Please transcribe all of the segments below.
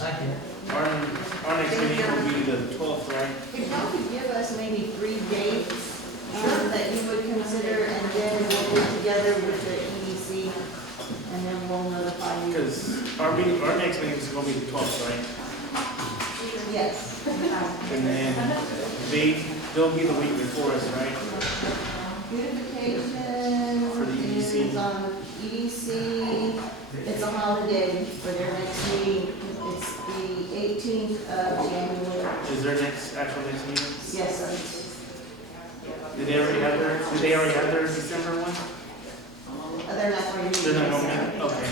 Our next meeting will be the 12th, right? If y'all could give us maybe 3 dates that you would consider, and then we'll get together with the EDC, and then we'll notify you. Because our next meeting is going to be the 12th, right? Yes. And then they'll be the week before us, right? Beautification For the EDC. is on EDC. It's a holiday for their next meeting. It's the 18th of January. Is their actual next meeting? Yes, sir. Did they already have their December one? They're not going to. They're not going to meet? Okay.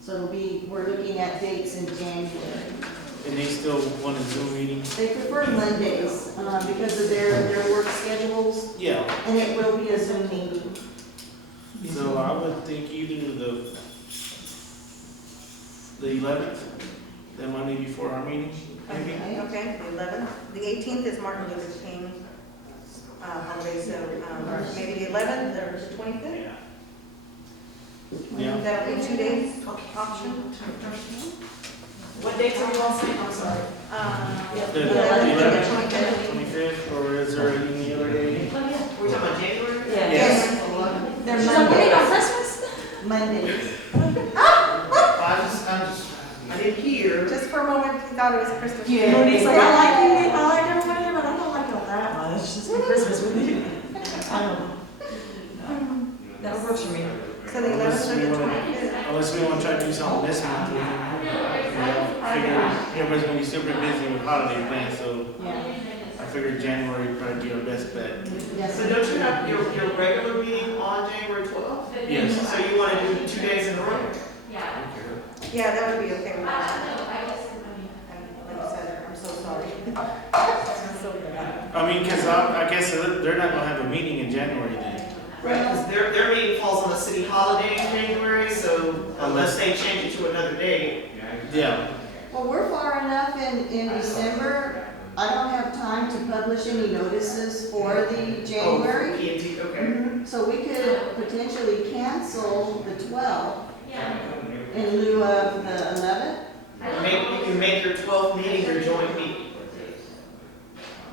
So it'll be, we're looking at dates in January. And they still want a Zoom meeting? They prefer Mondays because of their work schedules, Yeah. and it will be a Zoom meeting. So I would think either the 11th, the Monday before our meeting, maybe? Okay, the 11th. The 18th is Martin Luther King holiday, so maybe the 11th or the 25th? Yeah. That would be 2 days option. What dates are you all saying? I'm sorry. The 11th, 11th, 25th, or is there any other day? We're talking about January? Yes. They're She's on Mondays. Christmas? Mondays. I didn't hear. Just for a moment, he thought it was Christmas. Yeah, he's like, I like everybody, but I don't like it that much. It's just Christmas with you. I don't know. That works for me. So the 11th or the 25th? Unless we want to try to do something this month, we can, figure everybody's going to be super busy with holiday plans, so Yeah. I figured January would probably be our best bet. Yes. So don't you have your regular meeting on January 12th? Yes. So you want to do 2 days in a row? Yeah, that would be okay with me. Like I said, I'm so sorry. I'm so bad. I mean, because I guess they're not going to have a meeting in January then. Right, because their meeting falls on a city holiday in January, so unless they change it to another date. Yeah. Well, we're far enough in December. I don't have time to publish any notices for the January. Oh, P&T, okay. So we could potentially cancel the 12th in lieu of the 11th. You can make your 12th meeting your joint meeting.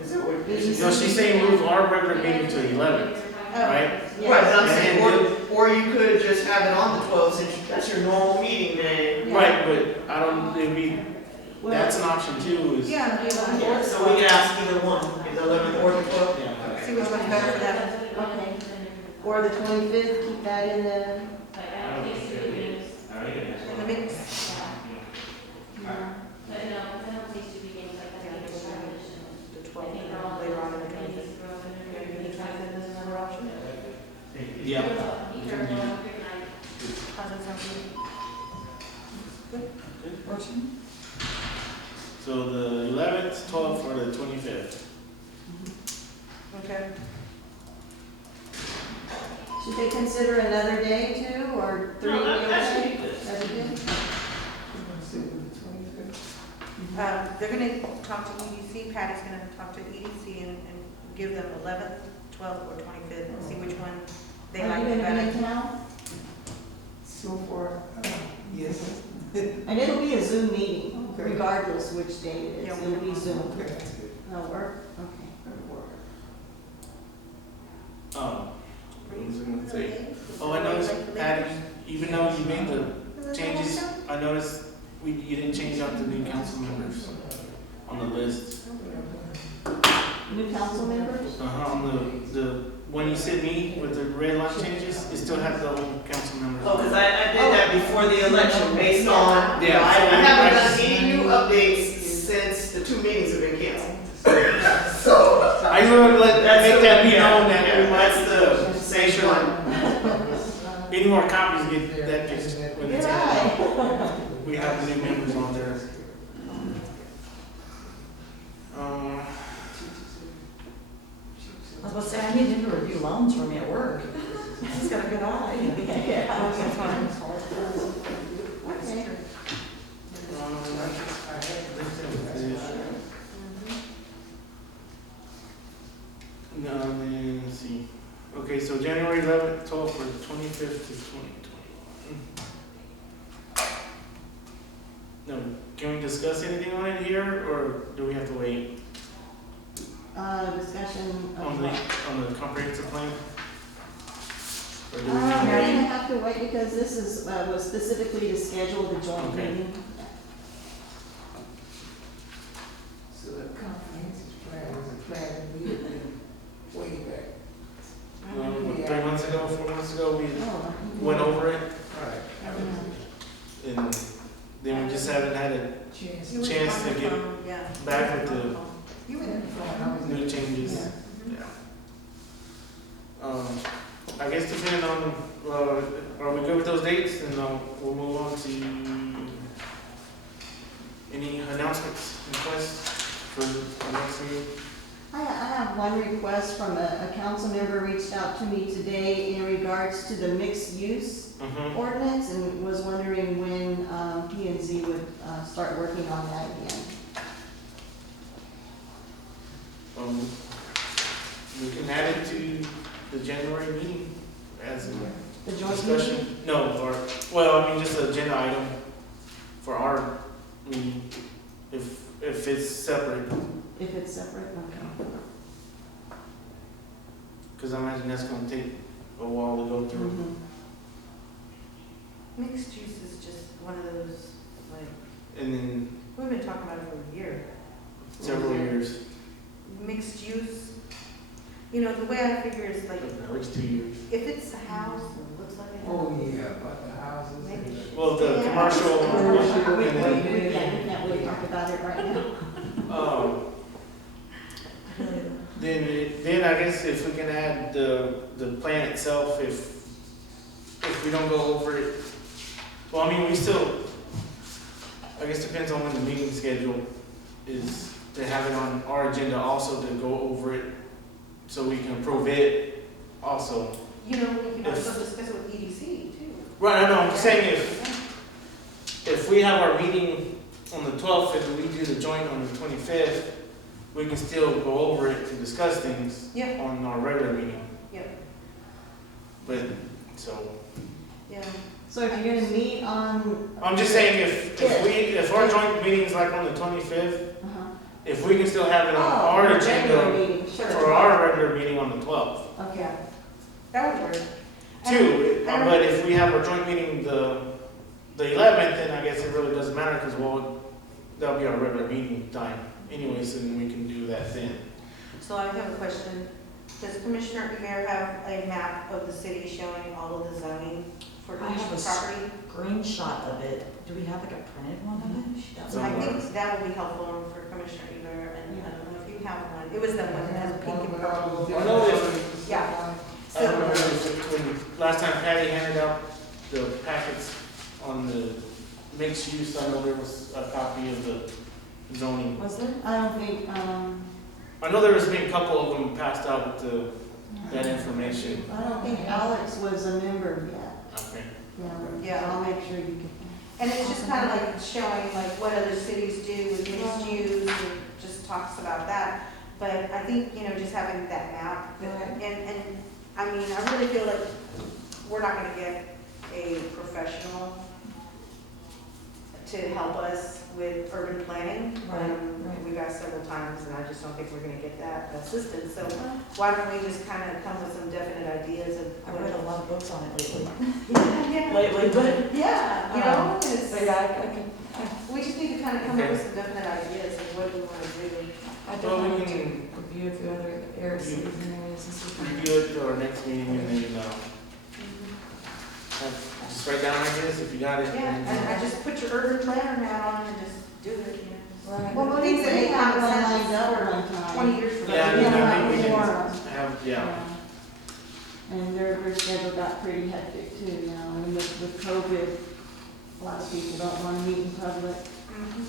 Is that what? No, she's saying move our regular meeting to 11th, right? Yes. Right, but I'm And saying, then or you could just have it on the 12th, since that's your normal meeting, then. Yeah. Right, but I don't, it'd be, that's an option too, is. Yeah, the 11th or Yeah, the so we 12th. can ask either one, the 11th or the 12th. Yeah. See which one's better for them. Okay. Or the 25th, keep that in the, In the mix. The 12th, and then later on in the 25th. Maybe the 25th is another option. Yeah. How's that sound to you? Works for me. So the 11th, 12th, or the 25th? Okay. should they consider another day too, or 3 No, be that should okay? be good. That'd be good. They're gonna talk to EDC, Patty's gonna talk to EDC and give them 11th, 12th, or 25th, and see which one they Are like you gonna be better. in town? So far, yes. And it'll be a Zoom meeting, Okay. regardless which day it Yeah. is. It'll be Zoom. Okay, that's good. That'll work? Okay. What was I gonna say? Oh, I noticed, Patty, even though you made the changes, I noticed you didn't change out the new council members on the list. New council members? On the when you sent me with the red line changes, it still has the old council members. Oh, because I did that before the election, based on, Yeah. I haven't done any new updates since the 2 meetings have been canceled. So. I just wanted to make that be known that Yeah, we might that's the say same one. any more copies get that just when it's Right. we have the new members on there. I was about to say, I need him to review loans for me at work. He's got a good eye. Yeah. That's fine. Okay. No, then, let's see. Okay, so January 11th, 12th, or the 25th to 2021. can we discuss anything on it here, or do we have to wait Discussion of on what? on the comprehensive plan? Or do we We're need to wait? gonna have to wait because this is, was specifically to schedule the joint Okay. meeting. So the comprehensive plan was a plan we had been way back. 3 months ago, 4 months ago, we Oh, went over it, Right. and then we just haven't had a Chance. You were chance on to the get phone, yeah. back with the You were there. new changes. Yeah. Yeah. I guess depending on, are we good with those dates? And we'll move on to any announcements, requests for the next meeting? I have one request from a council member reached out to me today in regards to the mixed use Mm-hmm. ordinance and was wondering when P and Z would start working on that again. We can add it to the January meeting as a The joint meeting? discussion. No, or, well, I mean, just an agenda item for our meeting, if it's separate, If it's separate, okay. because I imagine that's gonna take a while to go through. Mhm. Mixed use is just one of those, like, And then we've been talking about it for a year. several years, Mixed use, you know, the way I figure is like, at least 2 years. if it's a house and it looks like a Oh, house. yeah, but the houses and Maybe. the. Well, the Yeah. commercial, Commercial. We and then, can't really talk about it right now. then I guess if we can add the plan itself, if we don't go over it, well, I mean, we still, I guess depends on when the meeting schedule is, to have it on our agenda also to go over it, so we can approve it also. You know, we can If- also discuss it with EDC too. Right, I know, I'm saying if we have our meeting on the 12th and we do the joint on the 25th, we can still go over it and discuss things Yeah, on our regular meeting. yeah, But, so, yeah. So if you're gonna meet on. I'm just saying if our joint meeting's like on the 25th, Uh-huh. if we can still have it on Oh, our regular agenda meeting, sure. for our regular meeting on the 12th. Okay. That would work. Too, I don't- but if we have our joint meeting the 11th, then I guess it really doesn't matter, because that'll be our regular meeting time anyways, and we can do that then. So I have a question. Does Commissioner Rivera have a map of the city showing all of the zoning for I have each a property? Screenshot of it. Do we have like a printed one of it? She doesn't. I Somewhere. think that would be helpful for Commissioner Rivera, and I don't know if you have one. It was the one that has pink and purple. I know if, Yeah. I don't remember when, last time Patty handed out the packets on the mixed use, I know there was a copy of the zoning. Was there? I don't think, I know there was been a couple of them passed out with that information. I don't think Alex was a member yet. Okay. Yeah. Yeah. I'll make sure you get And it's just kind of like showing like what other cities do with mixed use, and just talks about that. But I think, you know, just having that map, Right. and I mean, I really feel like we're not gonna get a professional to help us with urban planning. Right, right. We've asked several times, and I just don't think we're gonna get that assistance. So why don't we just kind of come with some definite ideas of I've read a lot of books on it lately. Yeah, Lately, but, yeah, you know, it's. but yeah, We just need to kind of come up with some definite ideas of what we want to do. I Well, we definitely can review a few other areas, cities and areas and see. review it to our next meeting and then, just write down ideas if you got it. Yeah, and I just put your urban planner hat on and just do it, you know. Right. Well, Things that we make had common one sense lined up for one time. 20 years from now. Yeah, I mean, I think we Yeah, can have, yeah. And their schedule got pretty hectic too, you know, and with COVID, a lot of people don't want to meet in public. Mhm.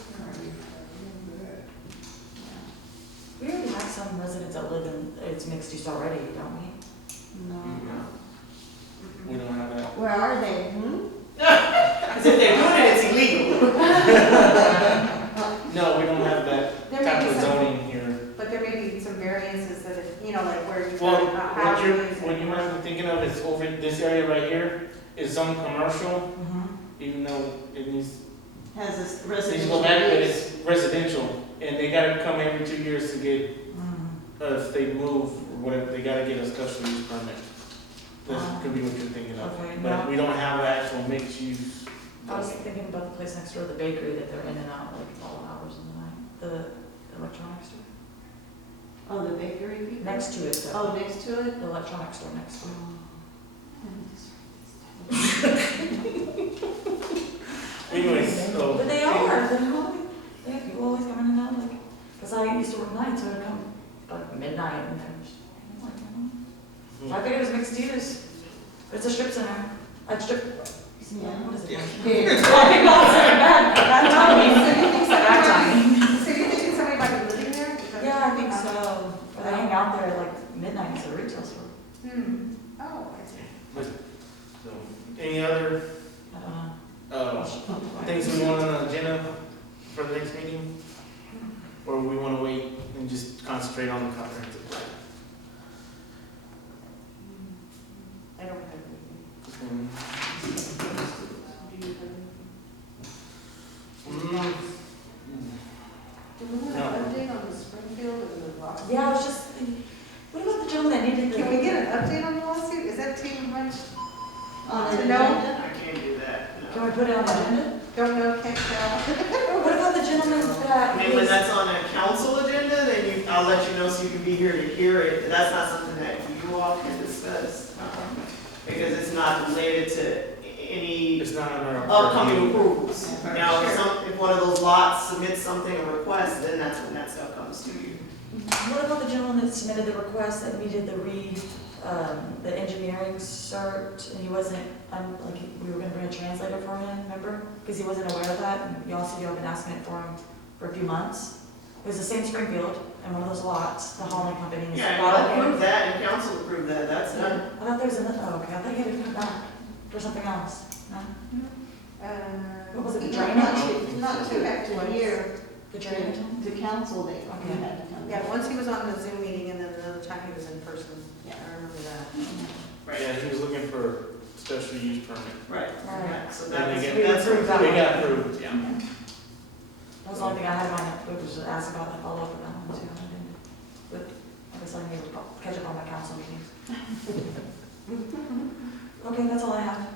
We already have some residents that live in, it's mixed use already, don't we? No. We don't have that. Where are they? Hmm? Because if they're doing it, it's illegal. No, we don't have that There may type be of some, zoning here. but there may be some variances that, if, you know, like where you Well, got houses. what you might be thinking of is over this area right here is some commercial, Mm-hmm. even though it needs, has a They residential go back, but use. it's residential, and they gotta come every 2 years to get, Mm. if they move or whatever, they gotta get a special use permit. That could be what you're thinking of. Okay, But no. we don't have an actual mixed use. I was thinking about the place next door, the bakery, that they're in and out like all hours of the night, the electronics store. Oh, the bakery people? Next to it, though. Oh, next to it? The electronics store next to it. Anyways, so. But they are, they're home. They have people always coming in and out, like, because I used to work nights, so I'd come like midnight and then just, like, so I figured it was mixed use. But it's a strip center. A strip, Yeah. what is it? Yeah. Talking about bad timing. So you think Bad somebody, timing. so you think somebody might be living there? Is that- Yeah, I think so. Or they hang out there at like midnight, it's a retail store. Hmm, oh, I see. So, any other, I don't know. things we want on the agenda for the next meeting? Or we wanna wait and just concentrate on the comprehensive plan? I don't have anything. Mm. Do we want an update on the Springfield and the Rock? Yeah, I was just thinking, what about the gentleman that needed the? Can we get an update on the lawsuit? Is that too much? On To the know? agenda? I can't do that, no. Can we put it on the agenda? Don't know, can't tell. What about the gentleman that? I mean, when that's on a council agenda, then I'll let you know so you can be here to hear it, but that's not something that you all can discuss. Because it's not related to any It's not on our. upcoming approvals. Yeah, Now, if sure. if one of those lots submits something, a request, then that's when that stuff comes to you. What about the gentleman that submitted the request that needed the engineering cert, and he wasn't, like, we were gonna bring a translator for him, remember? Because he wasn't aware of that, and you all said you all been asking it for him for a few months. It was the same Springfield, and one of those lots, the hauling company. was Yeah, brought and up I'll here. approve that, and council approved that, that's done. I thought there was another, oh, okay, I thought he had to come back for something else. No? What was it, the drainage? Not too, a year The drainage? to council, they Okay. had to come. Yeah, once he was on the Zoom meeting and then another time he was in person. Yeah. I remember that. Yeah, he was looking for special use permit. Right. Right. So And that's, they We that's approved that We one. got approved, yeah. That was the only thing I had in mind, it was to ask about, the follow up with that one too. I didn't- But I guess I need to catch up on my council meetings. Okay, that's all I have.